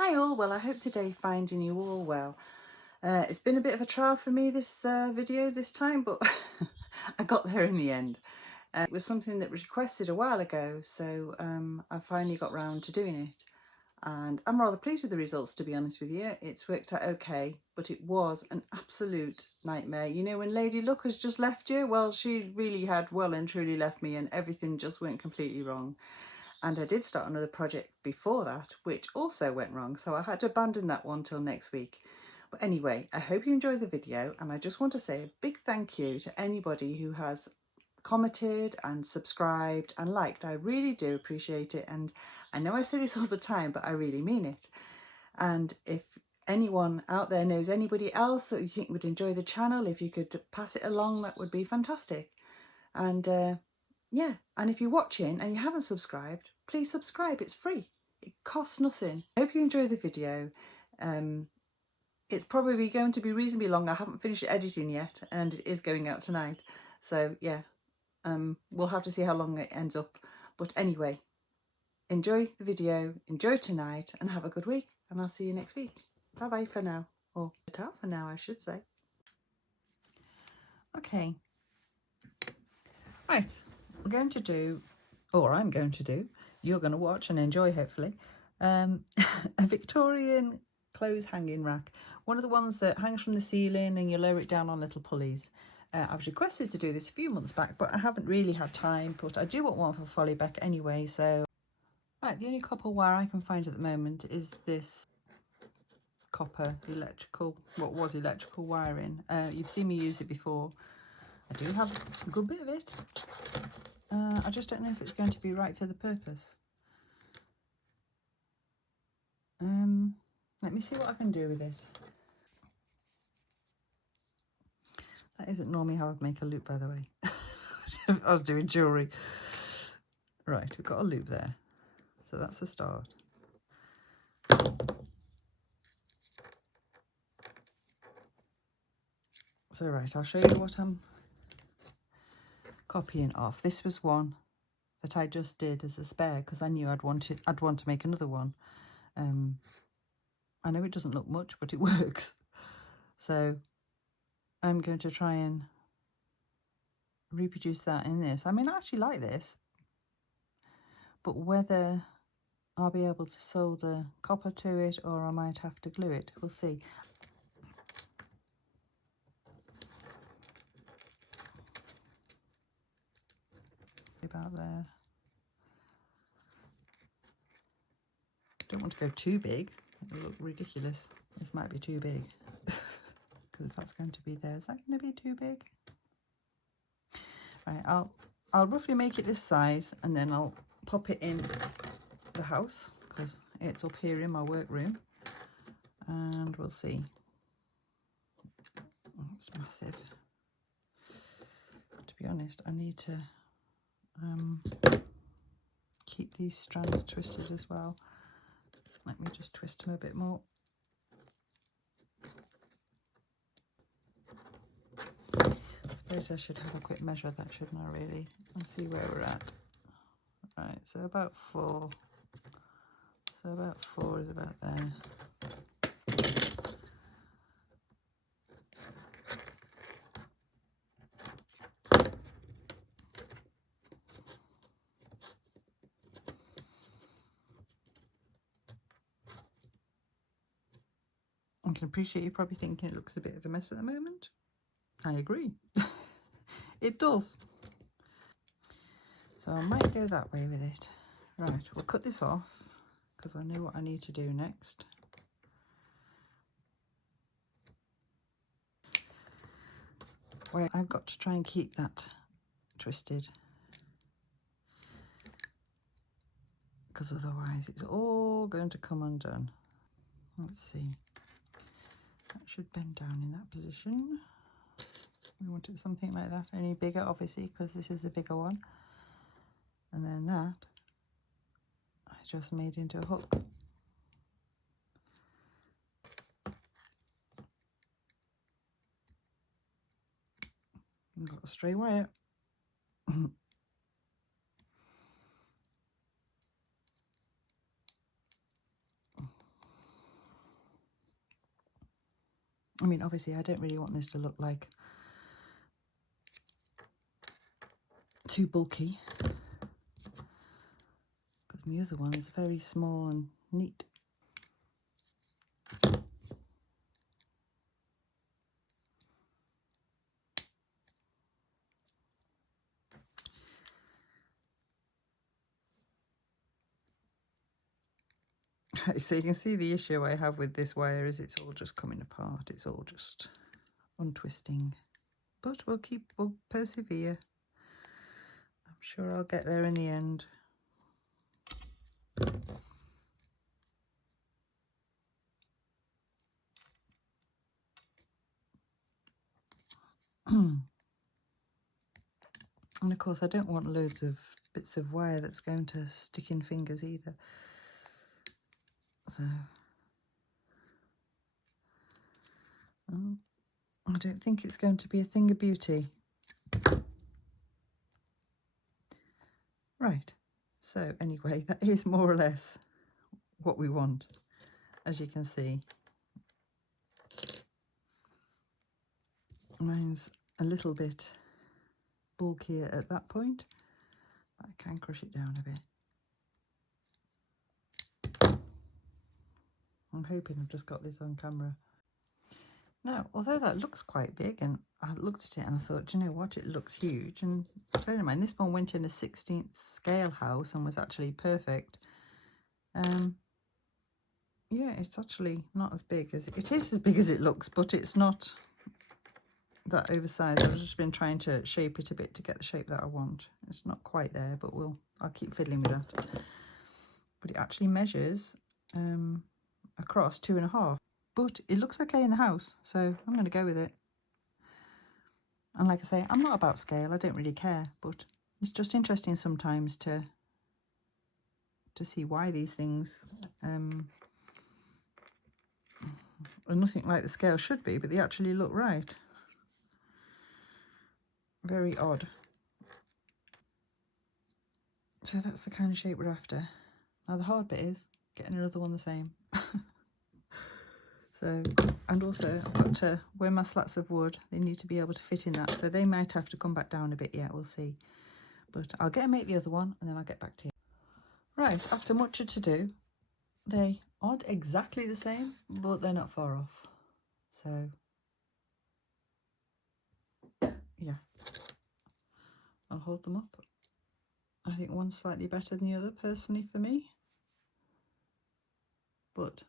Hi all, well I hope today finding you all well. It's been a bit of a trial for me this video this time, but I got there in the end. It was something that was requested a while ago, so I finally got round to doing it. And I'm rather pleased with the results, to be honest with you. It's worked out okay, but it was an absolute nightmare. You know, when Lady Luck has just left you, well, she really had well and truly left me, and everything just went completely wrong. And I did start another project before that, which also went wrong, so I had to abandon that one till next week. But anyway, I hope you enjoyed the video, and I just want to say a big thank you to anybody who has commented and subscribed and liked. I really do appreciate it, and I know I say this all the time, but I really mean it. And if anyone out there knows anybody else that you think would enjoy the channel, if you could pass it along, that would be fantastic. And yeah, and if you're watching and you haven't subscribed, please subscribe. It's free. It costs nothing. I hope you enjoy the video. It's probably going to be reasonably long. I haven't finished editing yet, and it is going out tonight. So yeah, we'll have to see how long it ends up. But anyway, enjoy the video, enjoy tonight, and have a good week. And I'll see you next week. Bye bye for now. Or ta for now, I should say. Okay. Right. We're going to do, or I'm going to do, you're going to watch and enjoy hopefully, a Victorian clothes hanging rack. One of the ones that hangs from the ceiling and you lower it down on little pulleys. I was requested to do this a few months back, but I haven't really had time, but I do want one for Folly Beck anyway, so. Right, the only copper wire I can find at the moment is this copper electrical, what was electrical wiring. You've seen me use it before. I do have a good bit of it. I just don't know if it's going to be right for the purpose. Let me see what I can do with it. That isn't normally how I'd make a loop, by the way. I was doing jewellery. Right, we've got a loop there. So that's a start. So right, I'll show you what I'm copying off. This was one that I just did as a spare because I knew I'd want to make another one. I know it doesn't look much, but it works. So I'm going to try and reproduce that in this. I mean, I actually like this, but whether I'll be able to solder copper to it or I might have to glue it, we'll see. About there. Don't want to go too big. It'll look ridiculous. This might be too big. Because if that's going to be there, is that going to be too big? Right, I'll roughly make it this size and then I'll pop it in the house because it's up here in my workroom. And we'll see. Oh, it's massive. To be honest, I need to keep these strands twisted as well. Let me just twist them a bit more. I suppose I should have a quick measure of that, shouldn't I, really? And see where we're at. Right, so about 4. So about 4 is about there. I can appreciate you probably thinking it looks a bit of a mess at the moment. I agree. It does. So I might go that way with it. Right, we'll cut this off because I know what I need to do next. Well, I've got to try and keep that twisted because otherwise it's all going to come undone. Let's see. That should bend down in that position. We want it something like that, only bigger obviously because this is a bigger one. And then that I just made into a hook. I've got a stray wire. I mean, obviously I don't really want this to look like too bulky, because the other one is very small and neat. So you can see the issue I have with this wire is it's all just coming apart. It's all just untwisting. But we'll persevere. I'm sure I'll get there in the end. And of course I don't want loads of bits of wire that's going to stick in fingers either. So I don't think it's going to be a thing of beauty. Right, so anyway, that is more or less what we want, as you can see. Mine's a little bit bulkier at that point. I can crush it down a bit. I'm hoping I've just got this on camera. Now, although that looks quite big, and I looked at it and I thought, do you know what, it looks huge. And bear in mind, this one went in a 16th scale house and was actually perfect. Yeah, it's actually not as big as it is, as big as it looks, but it's not that oversized. I've just been trying to shape it a bit to get the shape that I want. It's not quite there, but I'll keep fiddling with that. But it actually measures across 2.5. But it looks okay in the house, so I'm going to go with it. And like I say, I'm not about scale, I don't really care, but it's just interesting sometimes to see why these things are nothing like the scale should be, but they actually look right. Very odd. So that's the kind of shape we're after. Now the hard bit is getting another one the same. So, and also I've got to, where my slats of wood, they need to be able to fit in that. So they might have to come back down a bit yet, we'll see. But I'll get and make the other one and then I'll get back to you. Right, after much to do, they aren't exactly the same, but they're not far off. So, yeah, I'll hold them up. I think one's slightly better than the other, personally, for me. But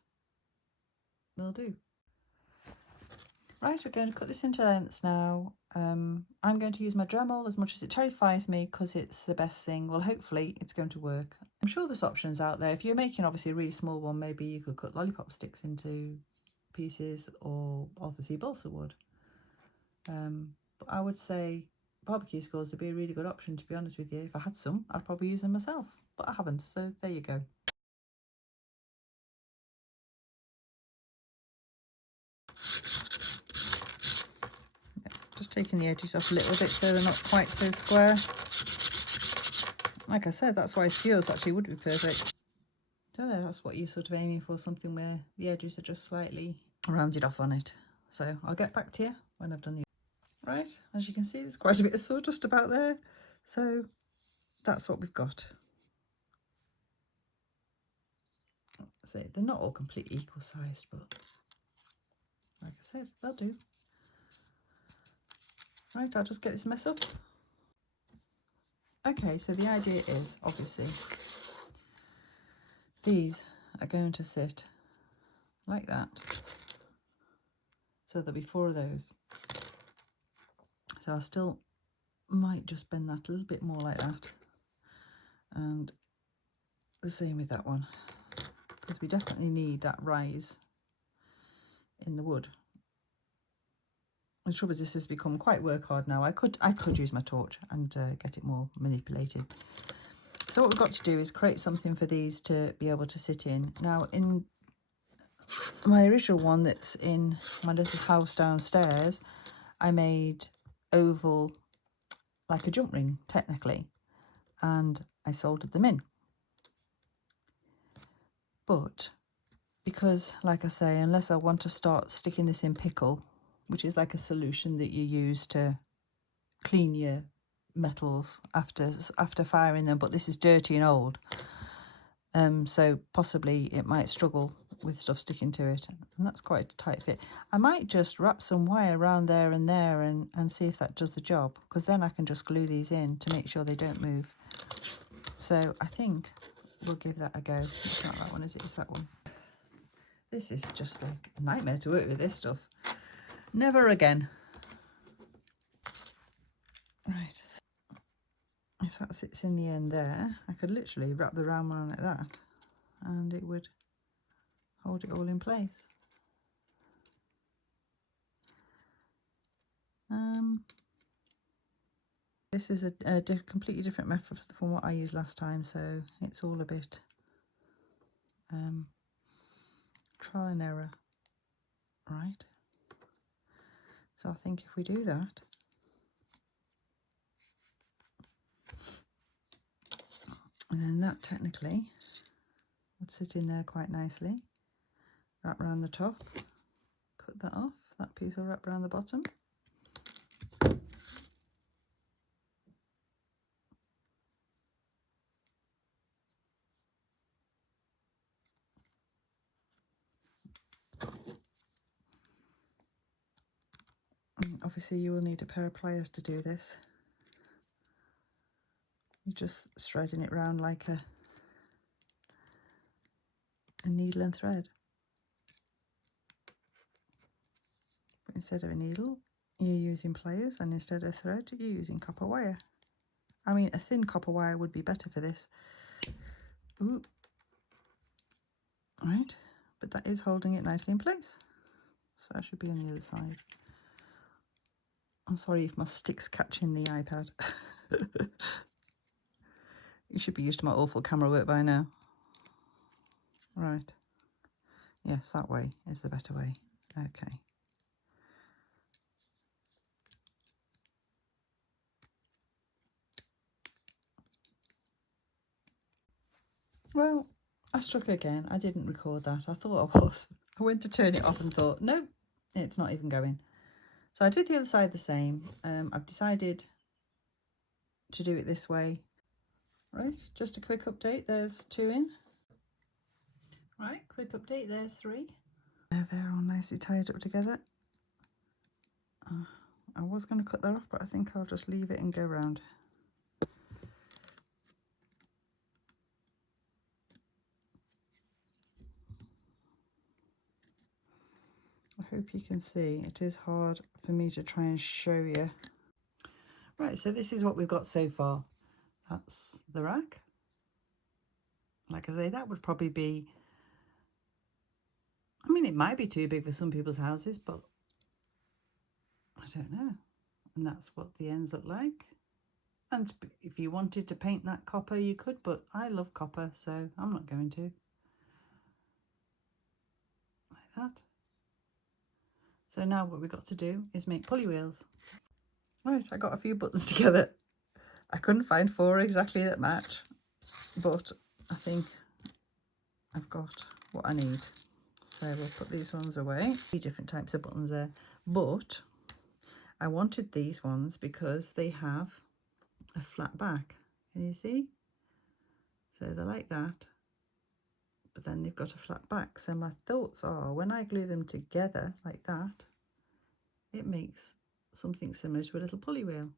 they'll do. Right, we're going to cut this into lengths now. I'm going to use my Dremel as much as it terrifies me because it's the best thing. Well, hopefully it's going to work. I'm sure there's options out there. If you're making obviously a really small one, maybe you could cut lollipop sticks into pieces, or obviously balsa wood. But I would say barbecue scores would be a really good option, to be honest with you. If I had some, I'd probably use them myself, but I haven't, so there you go. Just taking the edges off a little bit so they're not quite so square. Like I said, that's why skewers actually would be perfect. Don't know, that's what you're sort of aiming for, something where the edges are just slightly rounded off on it. So I'll get back to you when I've done the... Right, as you can see, there's quite a bit of sawdust about there. So that's what we've got. So they're not all completely equal sized, but like I said, they'll do. Right, I'll just get this mess up. Okay, so the idea is, obviously, these are going to sit like that. So there'll be 4 of those. So I still might just bend that a little bit more like that. And the same with that one, because we definitely need that rise in the wood. The trouble is, this has become quite work hard now. I could use my torch and get it more manipulated. So what we've got to do is create something for these to be able to sit in. Now, in my original one that's in my little house downstairs, I made oval, like a jump ring, technically, and I soldered them in. But because, like I say, unless I want to start sticking this in pickle, which is like a solution that you use to clean your metals after firing them, but this is dirty and old, so possibly it might struggle with stuff sticking to it, and that's quite a tight fit. I might just wrap some wire around there and see if that does the job, because then I can just glue these in to make sure they don't move. So I think we'll give that a go. It's not that one, is it? It's that one. This is just like a nightmare to work with this stuff. Never again. Right, so if that sits in the end there, I could literally wrap the round one like that and it would hold it all in place. This is a completely different method from what I used last time, so it's all a bit trial and error, right? So I think if we do that, and then that technically would sit in there quite nicely. Wrap around the top, cut that off, that piece will wrap around the bottom. And obviously you will need a pair of pliers to do this. You're just threading it round like a needle and thread. But instead of a needle, you're using pliers, and instead of thread, you're using copper wire. I mean, a thin copper wire would be better for this. Ooh. Right, but that is holding it nicely in place. So I should be on the other side. I'm sorry if my stick's catching the iPad. You should be used to my awful camera work by now. Right. Yes, that way is the better way. Okay. Well, I struck again. I didn't record that. I thought I was. I went to turn it off and thought, no, it's not even going. So I did the other side the same. I've decided to do it this way. Right, just a quick update. There's 2 in. Right, quick update. There's 3. They're all nicely tied up together. I was going to cut that off, but I think I'll just leave it and go round. I hope you can see. It is hard for me to try and show you. Right, so this is what we've got so far. That's the rack. Like I say, that would probably be, I mean, it might be too big for some people's houses, but I don't know. And that's what the ends look like. And if you wanted to paint that copper, you could, but I love copper, so I'm not going to. Like that. So now what we've got to do is make pulley wheels. Right, I got a few buttons together. I couldn't find 4 exactly that match, but I think I've got what I need. So we'll put these ones away. 3 different types of buttons there, but I wanted these ones because they have a flat back. Can you see? So they're like that, but then they've got a flat back. So my thoughts are, when I glue them together like that, it makes something similar to a little pulley wheel.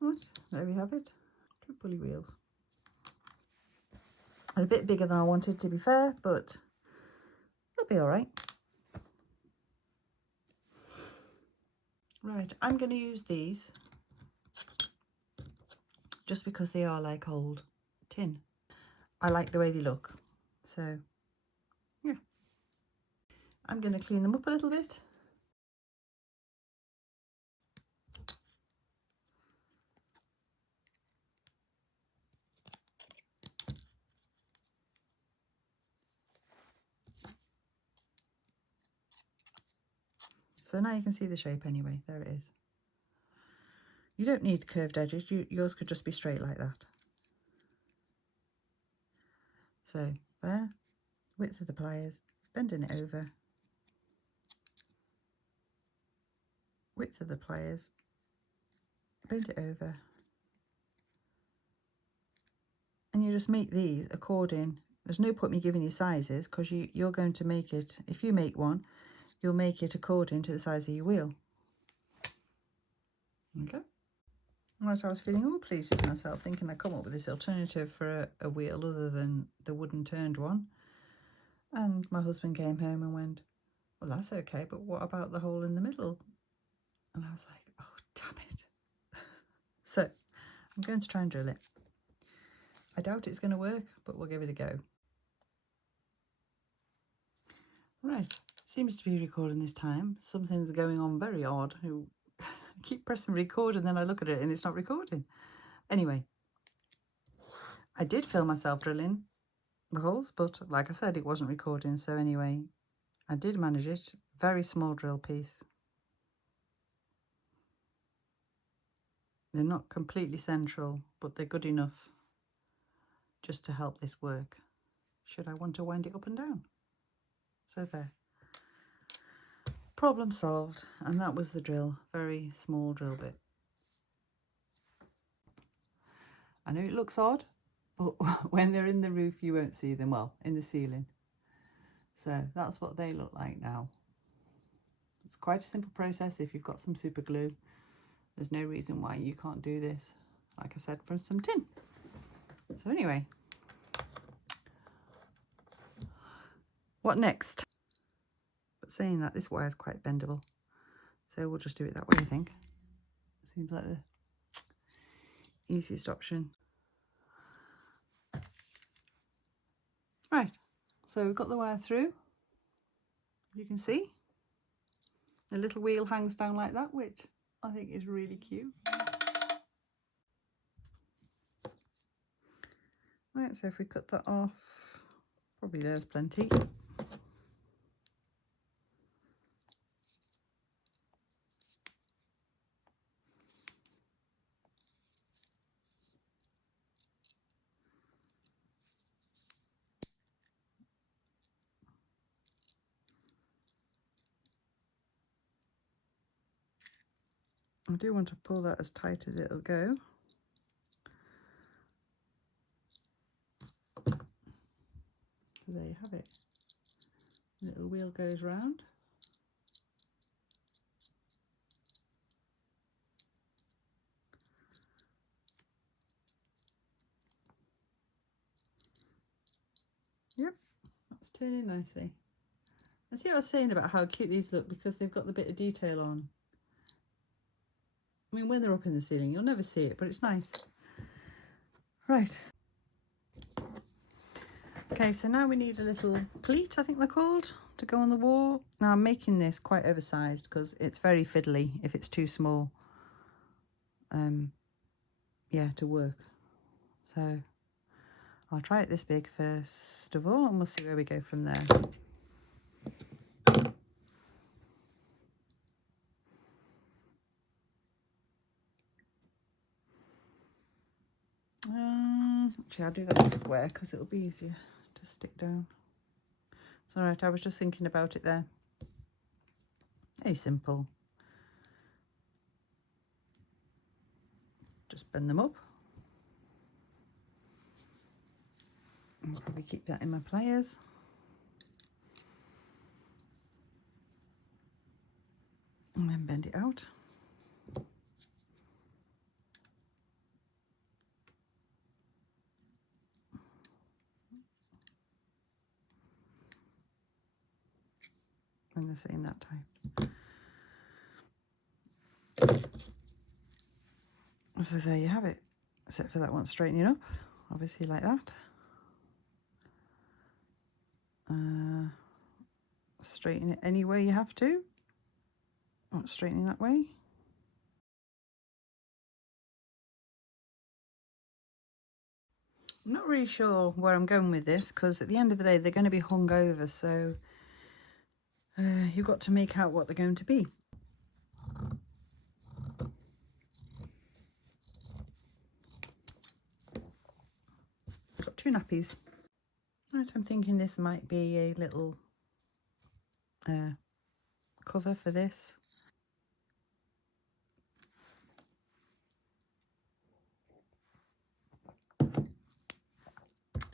Right, there we have it. 2 pulley wheels. And a bit bigger than I wanted, to be fair, but it'll be all right. Right, I'm going to use these just because they are like old tin. I like the way they look, so yeah. I'm going to clean them up a little bit. So now you can see the shape anyway. There it is. You don't need curved edges. Yours could just be straight like that. So there, width of the pliers, bending it over, width of the pliers, bend it over, and you just make these according. There's no point me giving you sizes because you're going to make it, if you make one, you'll make it according to the size of your wheel. Okay. Right, I was feeling all pleased with myself, thinking I'd come up with this alternative for a wheel other than the wooden turned one. And my husband came home and went, well, that's okay, but what about the hole in the middle? And I was like, oh, damn it. So I'm going to try and drill it. I doubt it's going to work, but we'll give it a go. Right, seems to be recording this time. Something's going on very odd. I keep pressing record and then I look at it and it's not recording. Anyway, I did film myself drilling the holes, but like I said, it wasn't recording. So anyway, I did manage it. Very small drill piece. They're not completely central, but they're good enough just to help this work, should I want to wind it up and down. So there. Problem solved, and that was the drill. Very small drill bit. I know it looks odd, but when they're in the roof you won't see them, well, in the ceiling. So that's what they look like now. It's quite a simple process if you've got some super glue. There's no reason why you can't do this, like I said, from some tin. So anyway, what next? But saying that, this wire is quite bendable, so we'll just do it that way, I think. Seems like the easiest option. Right, so we've got the wire through. You can see the little wheel hangs down like that, which I think is really cute. Right, so if we cut that off, probably there's plenty. I do want to pull that as tight as it'll go. So there you have it. The little wheel goes round. Yep, that's turning nicely. And see what I was saying about how cute these look because they've got the bit of detail on. I mean, when they're up in the ceiling, you'll never see it, but it's nice. Right. Okay, so now we need a little cleat, I think they're called, to go on the wall. Now I'm making this quite oversized because it's very fiddly if it's too small, yeah, to work. So I'll try it this big first of all, and we'll see where we go from there. Actually, I'll do that square because it'll be easier to stick down. It's all right, I was just thinking about it there. Very simple. Just bend them up. I'll probably keep that in my pliers. And then bend it out. And the same that time. So there you have it, except for that one straightening up, obviously like that. Straighten it any way you have to. Not straightening that way. I'm not really sure where I'm going with this because at the end of the day they're going to be hung over, so you've got to make out what they're going to be. Got two nappies. Right, I'm thinking this might be a little cover for this.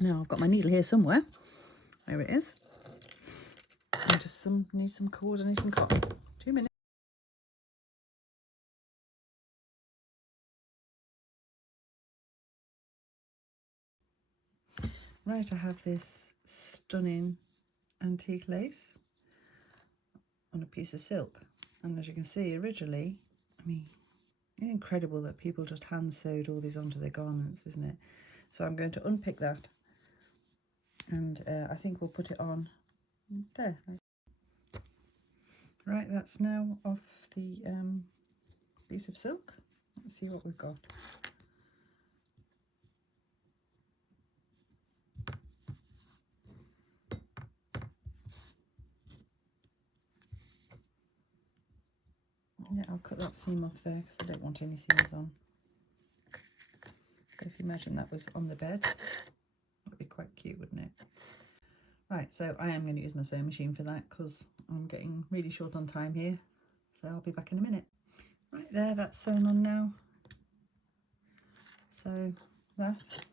Now I've got my needle here somewhere. There it is. I just need some coordinating cotton. 2 minutes. Right, I have this stunning antique lace on a piece of silk. And as you can see, originally, I mean, it's incredible that people just hand sewed all these onto their garments, isn't it? So I'm going to unpick that, and I think we'll put it on there. Right, that's now off the piece of silk. Let's see what we've got. Yeah, I'll cut that seam off there because I don't want any seams on. But if you imagine that was on the bed, that would be quite cute, wouldn't it? Right, so I am going to use my sewing machine for that because I'm getting really short on time here. So I'll be back in a minute. Right there, that's sewn on now. So that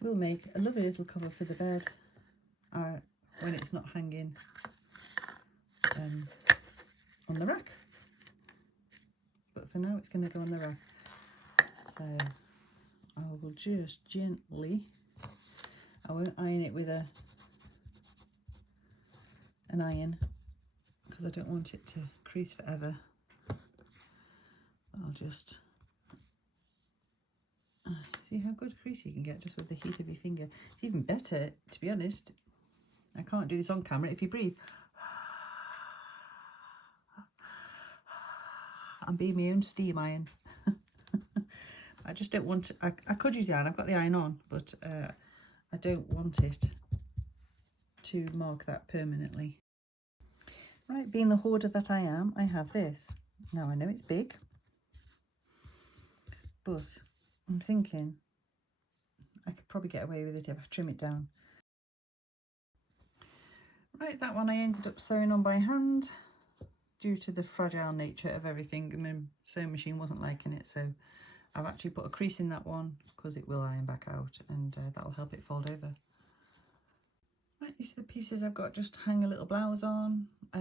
will make a lovely little cover for the bed when it's not hanging on the rack. But for now it's going to go on the rack. So I will just gently, I won't iron it with an iron because I don't want it to crease forever. I'll just see how good a crease you can get just with the heat of your finger. It's even better, to be honest. I can't do this on camera. If you breathe, I'm being my own steam iron. I just don't want to, I could use the iron, I've got the iron on, but I don't want it to mark that permanently. Right, being the hoarder that I am, I have this. Now I know it's big, but I'm thinking I could probably get away with it if I trim it down. Right, that one I ended up sewing on by hand due to the fragile nature of everything. My sewing machine wasn't liking it, so I've actually put a crease in that one because it will iron back out, and that'll help it fold over. Right, these are the pieces I've got just to hang a little blouse on. I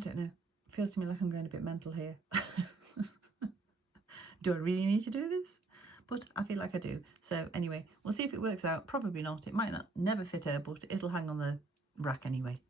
don't know, it feels to me like I'm going a bit mental here. Do I really need to do this? But I feel like I do. So anyway, we'll see if it works out. Probably not. It might not never fit her, but it'll hang on the rack anyway.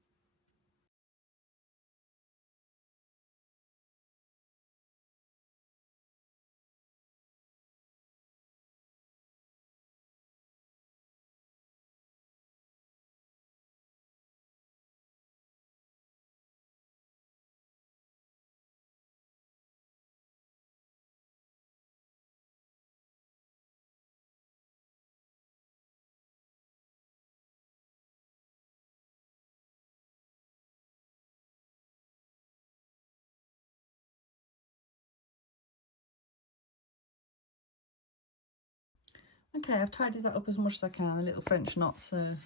Okay, I've tidied that up as much as I can. The little French knots are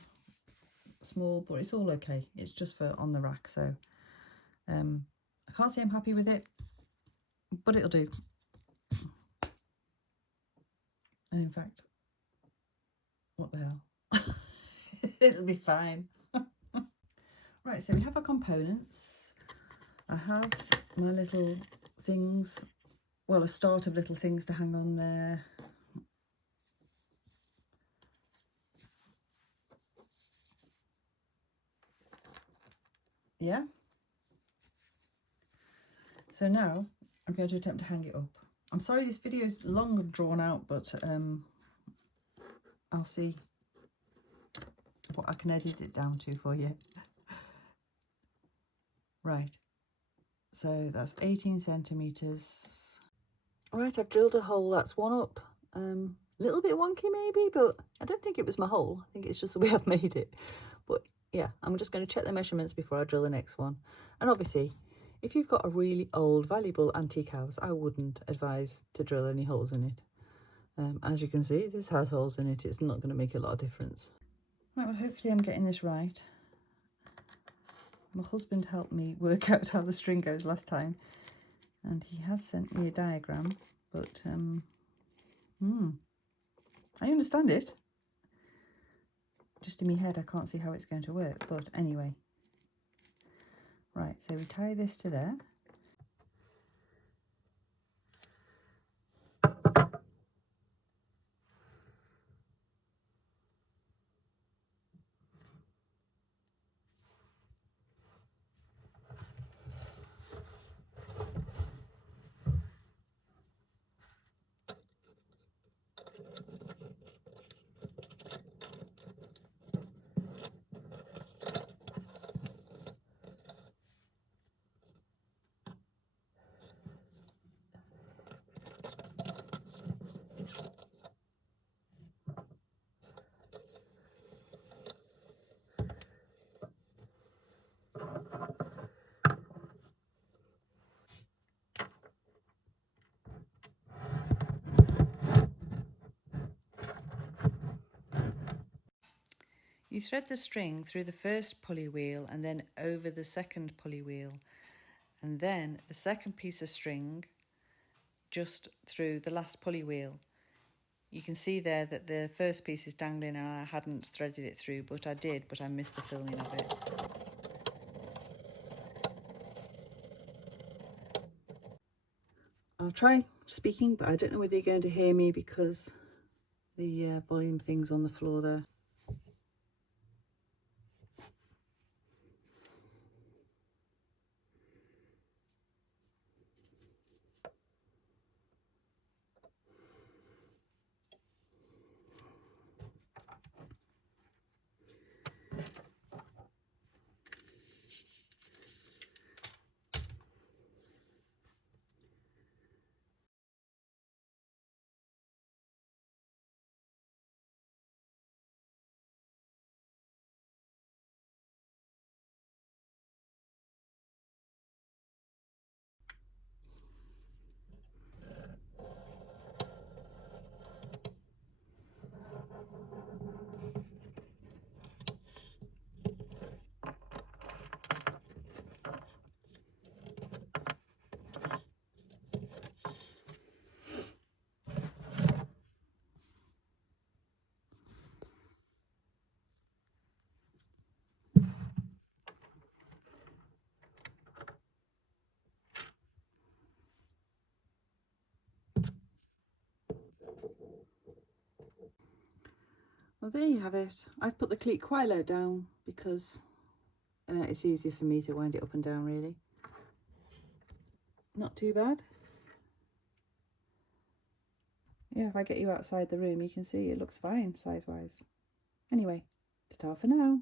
small, but it's all okay. It's just for on the rack, so I can't say I'm happy with it, but it'll do. And in fact, what the hell? It'll be fine. Right, so we have our components. I have my little things, well, a start of little things to hang on there. Yeah. So now I'm going to attempt to hang it up. I'm sorry this video is long and drawn out, but I'll see what I can edit it down to for you. Right, so that's 18 centimetres. Right, I've drilled a hole, that's one up. A little bit wonky maybe, but I don't think it was my hole. I think it's just the way I've made it. But yeah, I'm just going to check the measurements before I drill the next one. And obviously, if you've got a really old, valuable antique house, I wouldn't advise to drill any holes in it. As you can see, this has holes in it. It's not going to make a lot of difference. Right, well, hopefully I'm getting this right. My husband helped me work out how the string goes last time, and he has sent me a diagram, but I understand it. Just in my head, I can't see how it's going to work, but anyway. Right, so we tie this to there. You thread the string through the first pulley wheel and then over the second pulley wheel, and then the second piece of string just through the last pulley wheel. You can see there that the first piece is dangling and I hadn't threaded it through, but I did, but I missed the filling of it. I'll try speaking, but I don't know whether you're going to hear me because the volume thing's on the floor there. Well, there you have it. I've put the cleat quite low down because it's easier for me to wind it up and down, really. Not too bad. Yeah, if I get you outside the room, you can see it looks fine size-wise. Anyway, ta-ta for now.